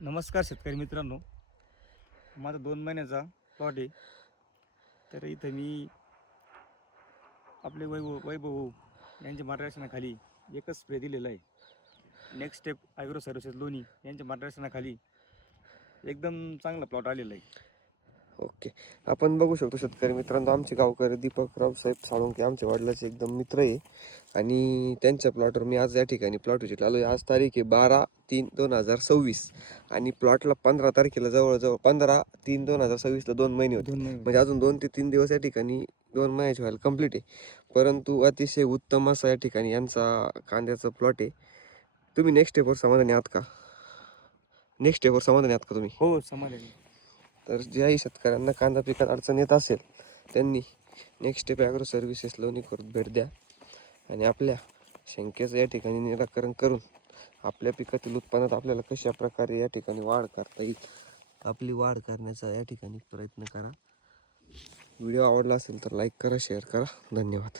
नमस्कार शेतकरी मित्रांनो, माझा 2 महिन्याचा प्लॉट आहे. तर इथं मी आपले वैभव यांच्या मार्गदर्शनाखाली एकच स्प्रे दिलेला आहे. नेक्स्ट स्टेप ॲग्रो सर्व्हिसेस लोणी यांच्या मार्गदर्शनाखाली एकदम चांगला प्लॉट आलेला आहे. ओके. आपण बघू शकतो शेतकरी मित्रांनो, आमचे गावकरी दीपक रावसाहेब साळुंके आमच्या वडिलाचे एकदम मित्र आहे आणि त्यांच्या प्लॉटवर मी आज या ठिकाणी प्लॉट विजिट आलो आहे. आज तारीख आहे 12/3/2026 आणि प्लॉटला 15 तारखेला जवळजवळ 15/3/2026ला 2 महिने होते. 2 महिने म्हणजे अजून 2 ते 3 दिवस या ठिकाणी 2 महिन्याची व्हायला कंप्लीट आहे. परंतु अतिशय उत्तम असा या ठिकाणी यांचा कांद्याचा प्लॉट आहे. तुम्ही नेक्स्ट स्टेपवर समाधानी आहात का? नेक्स्ट स्टेपवर समाधानी आहात का तुम्ही? हो, समाधानी. तर ज्याही शेतकऱ्यांना कांदा पिकात अडचण येत असेल त्यांनी नेक्स्ट स्टेप ॲग्रो सर्व्हिसेस लोणी करून भेट द्या आणि आपल्या शंकेचं या ठिकाणी निराकरण करून आपल्या पिकातील उत्पन्नात आपल्याला कशा प्रकारे या ठिकाणी वाढ करता येईल आपली वाढ करण्याचा या ठिकाणी प्रयत्न करा. व्हिडिओ आवडला असेल तर लाईक करा, शेअर करा. धन्यवाद.